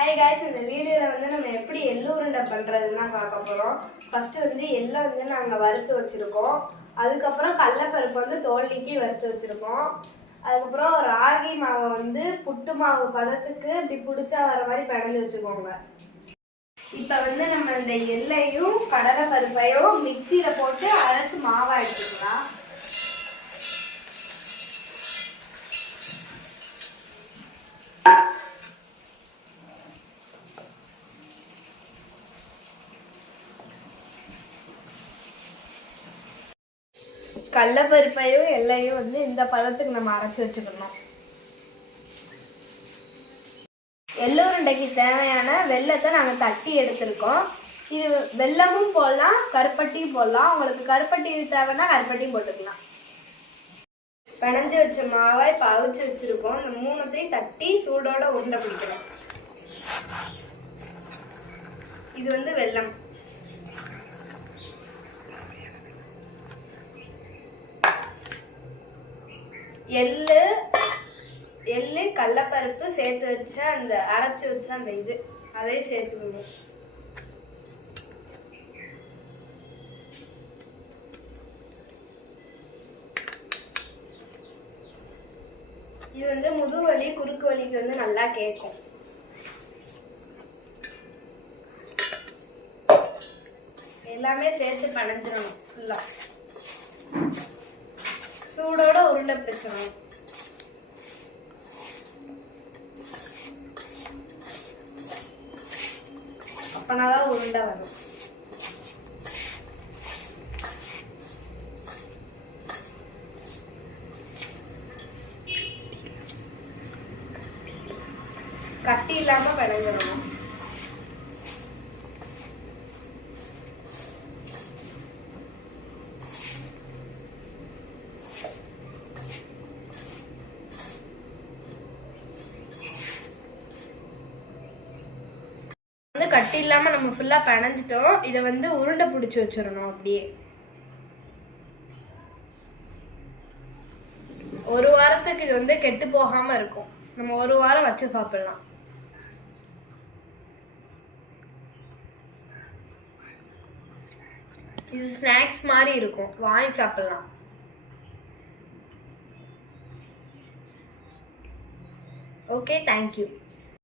Hi guys, இந்த வீடியோல வந்து நம்ம எப்படி எள்ளு உருண்டை பண்றதுன்னா பார்க்க போறோம். ஃபர்ஸ்ட் வந்து எள்ளை வந்து நாங்க வறுத்து வச்சிருக்கோம். அதுக்கு அப்புறம் கடலைப்பருப்பு வந்து தோல் நீக்கி வறுத்து வச்சிருக்கோம். அதுக்கு அப்புறம் ராகி மாவை வந்து புட்டு மாவு பதத்துக்கு இப்படி புடிச்சா வர மாதிரி பிணைஞ்சு வச்சுக்கோங்க. இப்போ வந்து நம்ம இந்த எள்ளையும் கடலை பருப்பையும் மிக்சியில போட்டு அரைச்சு மாவா எடுத்துக்கலாம். கடலைப்பருப்பையும் எள்ளையும் வந்து இந்த பதத்துக்கு நம்ம அரைச்சி வச்சுக்கணும். எள்ளு உருண்டைக்கு தேவையான வெல்லத்தை நாங்கள் தட்டி எடுத்திருக்கோம். இது வெல்லமும் போடலாம், கருப்பட்டியும் போடலாம். உங்களுக்கு கருப்பட்டி தேவைன்னா கருப்பட்டியும் போட்டுக்கலாம். பிணைஞ்சு வச்ச மாவை இப்போ அவிச்சு வச்சிருக்கோம். இந்த மூணுத்தையும் தட்டி சூடோட உருண்டை பிடிக்கிறோம். இது வந்து வெல்லம். எள்ளு கடலைப்பருப்பு சேர்த்து வச்ச அந்த அரைச்சி வச்ச அந்த இது அதையும் சேர்த்துக்கணும். இது வந்து முதுவலி குறுக்கு வலிக்கு வந்து நல்லா கேட்கும். எல்லாமே சேர்த்து பிணைஞ்சிடணும். ஃபுல்லா சூடோட உருண்டை பிடிச்சிடணும். அப்பனாதான் உருண்டை வரும். கட்டி இல்லாம பிணைஞ்சிடணும். கட்டி இல்லாம நம்ம ஃபுல்லா பிணைஞ்சிட்டோம். இதை வந்து உருண்டை பிடிச்சி வச்சிடணும். அப்படியே ஒரு வாரத்துக்கு இது வந்து கெட்டு போகாம இருக்கும். நம்ம ஒரு வாரம் வச்சு சாப்பிடலாம். இது ஸ்நாக்ஸ் மாதிரி இருக்கும், வாங்கி சாப்பிடலாம். Okay, thank you.